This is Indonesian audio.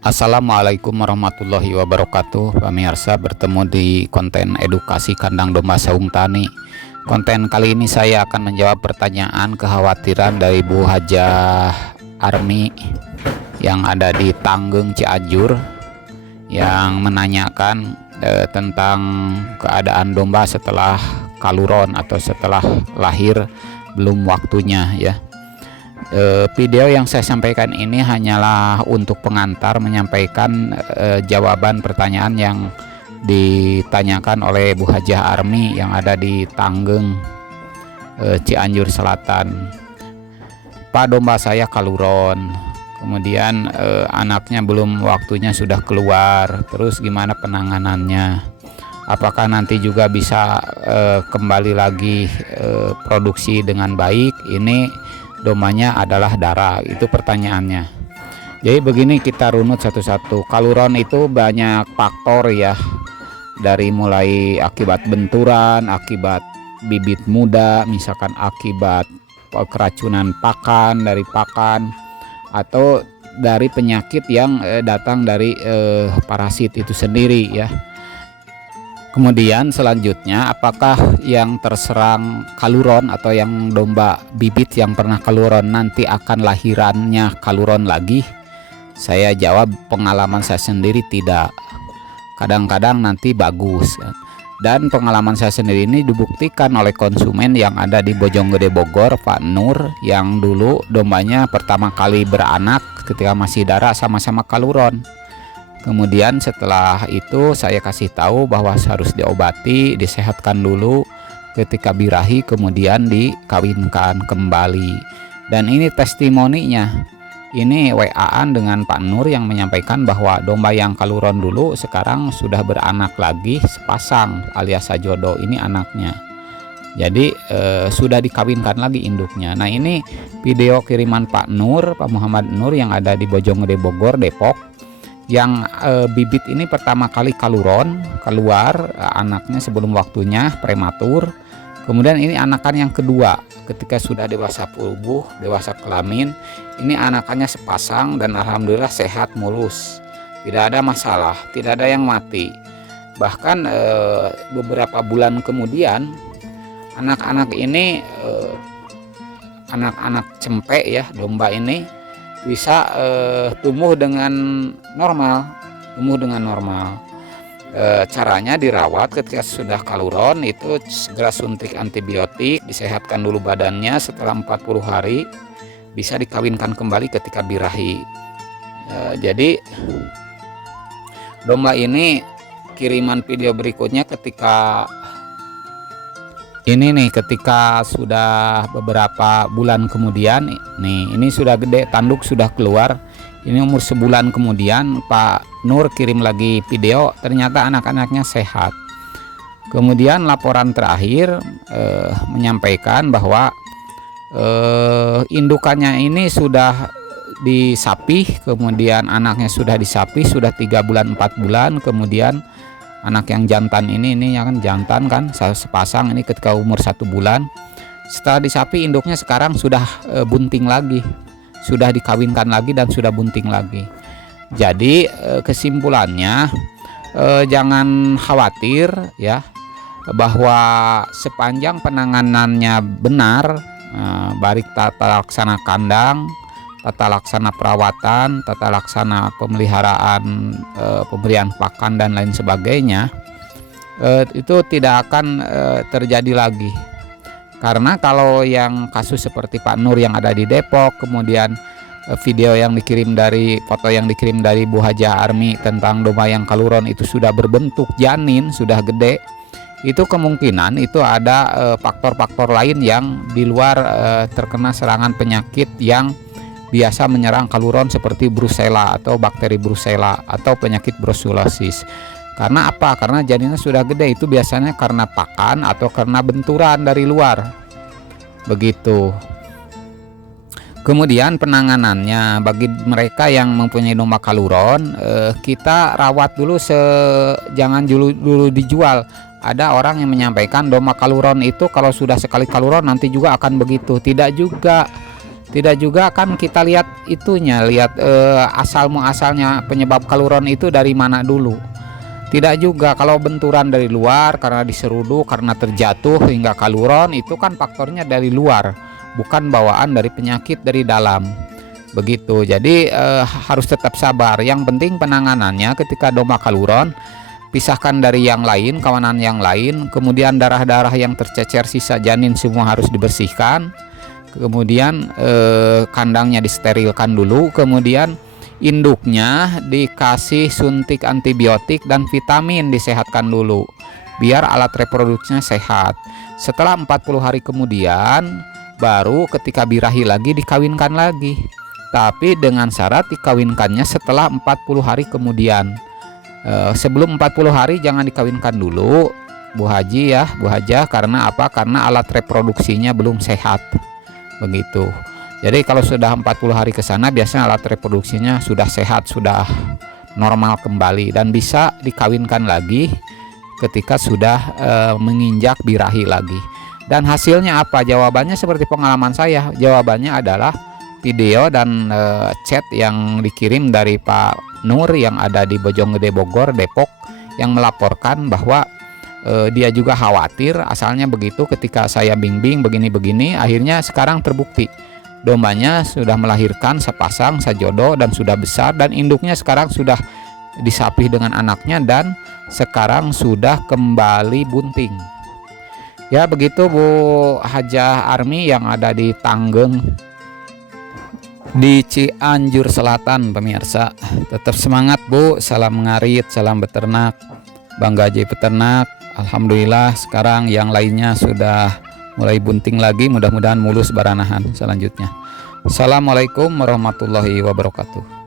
Assalamualaikum warahmatullahi wabarakatuh. Pemirsa, bertemu di konten edukasi kandang domba saung tani. Konten kali ini saya akan menjawab pertanyaan kekhawatiran dari Bu Hajah Armi yang ada di Tanggeng Cianjur, yang menanyakan tentang keadaan domba setelah kaluron atau setelah lahir belum waktunya ya. Video yang saya sampaikan ini hanyalah untuk pengantar menyampaikan jawaban pertanyaan yang ditanyakan oleh Bu Hajah Armi yang ada di Tanggeng Cianjur Selatan. Pak, domba saya kaluron, kemudian anaknya belum waktunya sudah keluar, terus gimana penanganannya? Apakah nanti juga bisa kembali lagi produksi dengan baik? Ini dombanya adalah darah, itu pertanyaannya. Jadi begini, kita runut satu-satu. Kaluron itu banyak faktor ya, dari mulai akibat benturan, akibat bibit muda, misalkan akibat keracunan pakan dari pakan, atau dari penyakit yang datang dari parasit itu sendiri ya. Kemudian selanjutnya, apakah yang terserang kaluron atau yang domba bibit yang pernah kaluron nanti akan lahirannya kaluron lagi? Saya jawab, pengalaman saya sendiri tidak. Kadang-kadang nanti bagus. Dan pengalaman saya sendiri ini dibuktikan oleh konsumen yang ada di Bojonggede Bogor, Pak Nur, yang dulu dombanya pertama kali beranak ketika masih darah sama-sama kaluron. Kemudian setelah itu saya kasih tahu bahwa harus diobati, disehatkan dulu, ketika birahi kemudian dikawinkan kembali. Dan ini testimoninya, ini WA-an dengan Pak Nur yang menyampaikan bahwa domba yang kaluron dulu sekarang sudah beranak lagi sepasang alias sajodo, ini anaknya. Jadi sudah dikawinkan lagi induknya. Nah, ini video kiriman Pak Nur, Pak Muhammad Nur yang ada di Bojonggede Bogor, Depok, yang bibit ini pertama kali kaluron, keluar anaknya sebelum waktunya, prematur. Kemudian ini anakan yang kedua ketika sudah dewasa tubuh, dewasa kelamin. Ini anakannya sepasang dan alhamdulillah sehat, mulus, tidak ada masalah, tidak ada yang mati. Bahkan beberapa bulan kemudian anak-anak ini anak-anak cempe ya, domba ini bisa tumbuh dengan normal, caranya dirawat ketika sudah kaluron itu segera suntik antibiotik, disehatkan dulu badannya, setelah 40 hari bisa dikawinkan kembali ketika birahi. Jadi domba ini kiriman video berikutnya ketika ini nih, ketika sudah beberapa bulan kemudian nih, ini sudah gede, tanduk sudah keluar, ini umur sebulan kemudian Pak Nur kirim lagi video, ternyata anak-anaknya sehat. Kemudian laporan terakhir menyampaikan bahwa indukannya ini sudah disapih, kemudian anaknya sudah disapih, sudah 3 bulan 4 bulan, kemudian anak yang jantan ini ya kan, jantan kan sepasang ini ketika umur 1 bulan setelah disapi, induknya sekarang sudah bunting lagi, sudah dikawinkan lagi dan sudah bunting lagi. Jadi kesimpulannya, jangan khawatir ya, bahwa sepanjang penanganannya benar, baik tata laksana kandang, tata laksana perawatan, tata laksana pemeliharaan, pemberian pakan dan lain sebagainya, itu tidak akan terjadi lagi. Karena kalau yang kasus seperti Pak Nur yang ada di Depok, kemudian video yang dikirim dari, foto yang dikirim dari Bu Hajah Armi tentang domba yang kaluron itu sudah berbentuk janin, sudah gede, itu kemungkinan itu ada faktor-faktor lain yang di luar terkena serangan penyakit yang biasa menyerang kaluron seperti Brucella atau bakteri Brucella atau penyakit brucellosis. Karena apa? Karena janinnya sudah gede, itu biasanya karena pakan atau karena benturan dari luar. Begitu. Kemudian penanganannya bagi mereka yang mempunyai domba kaluron, kita rawat dulu, jangan dulu dijual. Ada orang yang menyampaikan domba kaluron itu kalau sudah sekali kaluron nanti juga akan begitu. Tidak juga. Tidak juga kan kita lihat itunya, lihat asal muasalnya penyebab kaluron itu dari mana dulu. Tidak juga kalau benturan dari luar karena diseruduk, karena terjatuh hingga kaluron, itu kan faktornya dari luar, bukan bawaan dari penyakit dari dalam. Begitu. Jadi harus tetap sabar. Yang penting penanganannya ketika domba kaluron, pisahkan dari yang lain, kawanan yang lain, kemudian darah-darah yang tercecer sisa janin semua harus dibersihkan. Kemudian kandangnya disterilkan dulu, kemudian induknya dikasih suntik antibiotik dan vitamin, disehatkan dulu biar alat reproduksinya sehat. Setelah 40 hari kemudian baru ketika birahi lagi dikawinkan lagi, tapi dengan syarat dikawinkannya setelah 40 hari kemudian. Sebelum 40 hari jangan dikawinkan dulu, Bu Haji ya, Bu Hajah. Karena apa? Karena alat reproduksinya belum sehat. Begitu. Jadi kalau sudah 40 hari ke sana biasanya alat reproduksinya sudah sehat, sudah normal kembali dan bisa dikawinkan lagi ketika sudah menginjak birahi lagi. Dan hasilnya apa? Jawabannya seperti pengalaman saya. Jawabannya adalah video dan chat yang dikirim dari Pak Nur yang ada di Bojonggede Bogor, Depok, yang melaporkan bahwa dia juga khawatir asalnya begitu. Ketika saya bimbing begini-begini, akhirnya sekarang terbukti dombanya sudah melahirkan sepasang sajodo dan sudah besar, dan induknya sekarang sudah disapih dengan anaknya dan sekarang sudah kembali bunting. Ya begitu Bu Hajah Armi yang ada di Tanggeng di Cianjur Selatan, pemirsa. Tetap semangat Bu, salam ngarit, salam beternak, Bang Gaji peternak. Alhamdulillah sekarang yang lainnya sudah mulai bunting lagi, mudah-mudahan mulus baranahan selanjutnya. Assalamualaikum warahmatullahi wabarakatuh.